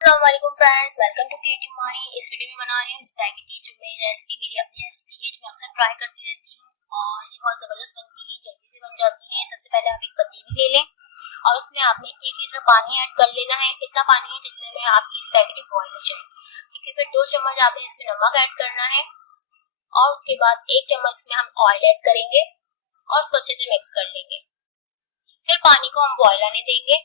अस्सलामुअलैकुम friends, welcome to creative माही। इस video में बना रही हूँ स्पैगेटी, जो मेरी रेसिपी मेरी अपनी रेसिपी है, जो मैं अक्सर ट्राई करती रहती हूँ और ये बहुत ज़बरदस्त बनती है, जल्दी से बन जाती है। सबसे पहले आप एक पतीली ले लें और उसमें आपने 1 लीटर पानी ऐड कर लेना है। इतना पानी है जितने में आपकी स्पैगेटी बॉईल हो जाए, ठीक है। फिर 2 चम्मच आपने इसमें नमक ऐड करना है और उसके बाद 1 चम्मच में हम ऑयल ऐड करेंगे और उसको अच्छे से मिक्स कर लेंगे। फिर पानी को हम बॉईल आने देंगे।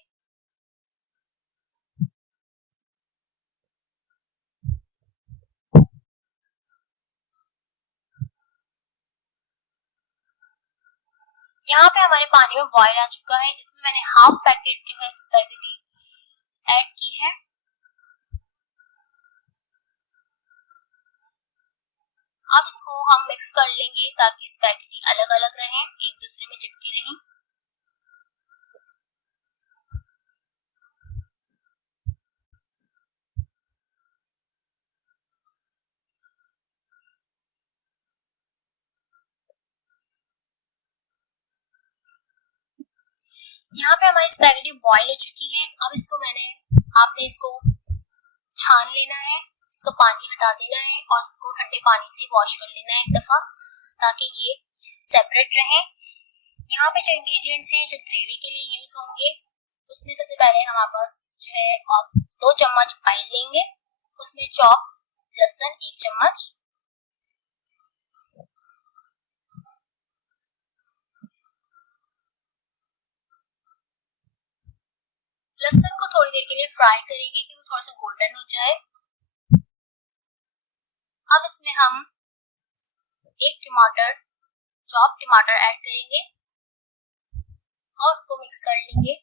यहाँ पे हमारे पानी में बॉईल आ चुका है। इसमें मैंने हाफ पैकेट जो है स्पैगेटी ऐड की है। अब इसको हम मिक्स कर लेंगे ताकि स्पैगेटी अलग अलग रहें, एक दूसरे में चिपके नहीं। यहाँ पे हमारी स्पैगेटी बॉईल हो चुकी है। अब आपने इसको छान लेना है, इसका पानी हटा देना है और इसको ठंडे पानी से वॉश कर लेना है एक दफा, ताकि ये सेपरेट रहे। यहाँ पे जो इंग्रेडिएंट्स हैं जो ग्रेवी के लिए यूज होंगे, उसमें सबसे पहले हमारे पास जो है 2 चम्मच ऑयल लेंगे, उसमें चॉप लहसुन 1 चम्मच, लहसुन को थोड़ी देर के लिए फ्राई करेंगे कि वो थोड़ा सा गोल्डन हो जाए। अब इसमें हम 1 चॉप टमाटर ऐड करेंगे और उसको मिक्स कर लेंगे।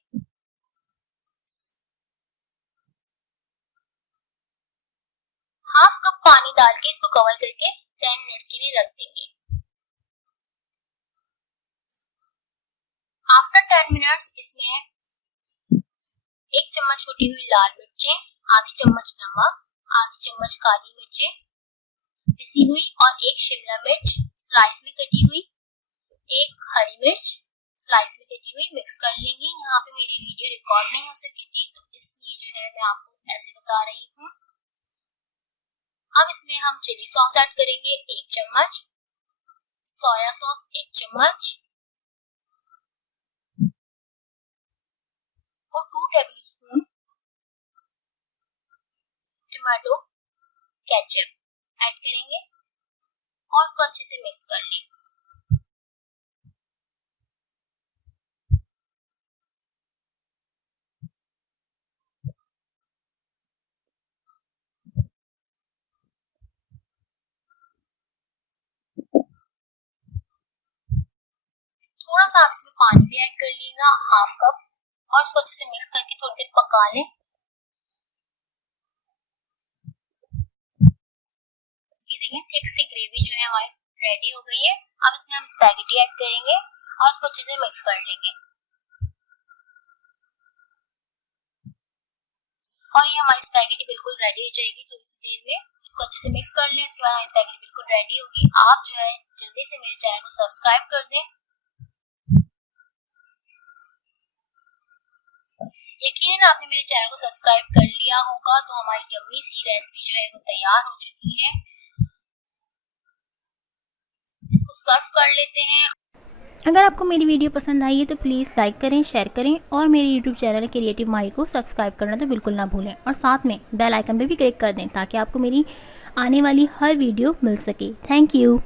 हाफ कप पानी डाल के इसको कवर करके 10 मिनट्स के लिए रख देंगे। आफ्टर 10 मिनट्स इसमें 1 चम्मच कुटी हुई लाल मिर्चें, आधी चम्मच नमक, आधी चम्मच काली मिर्चें पिसी हुई और 1 शिमला मिर्च स्लाइस में कटी हुई, 1 हरी मिर्च स्लाइस में कटी हुई मिक्स कर लेंगे। यहाँ पे मेरी वीडियो रिकॉर्ड नहीं हो सकी थी, तो इसलिए जो है मैं आपको ऐसे बता रही हूँ। अब इसमें हम चिली सॉस ऐड करेंगे 1 चम्मच, सोया सॉस 1 चम्मच और 2 टेबलस्पून टमाटो केचप ऐड करेंगे और उसको अच्छे से मिक्स कर लें। थोड़ा सा आप इसमें पानी भी ऐड कर लीजिएगा, हाफ कप, और उसको अच्छे से मिक्स करके थोड़ी देर पका लें। ये देखें, थिक सी ग्रेवी जो है हमारी रेडी हो गई है। अब इसमें हम स्पैगेटी ऐड करेंगे और उसको अच्छे से मिक्स कर लेंगे और ये हमारी स्पैगेटी बिल्कुल रेडी हो जाएगी थोड़ी सी देर में। इसको अच्छे से मिक्स कर लें, उसके बाद हमारी स्पैगेटी बिल्कुल रेडी होगी। आप जो है जल्दी से मेरे चैनल को सब्सक्राइब कर दें। यकीनन आपने मेरे चैनल को सब्सक्राइब कर लिया होगा, तो हमारी यम्मी सी रेसिपी जो है वो तैयार हो चुकी है। इसको सर्व कर लेते हैं। अगर आपको मेरी वीडियो पसंद आई है तो प्लीज़ लाइक करें, शेयर करें और मेरे यूट्यूब चैनल क्रिएटिव माही को सब्सक्राइब करना तो बिल्कुल ना भूलें और साथ में बेल आइकन पे भी क्लिक कर दें ताकि आपको मेरी आने वाली हर वीडियो मिल सके। Thank you.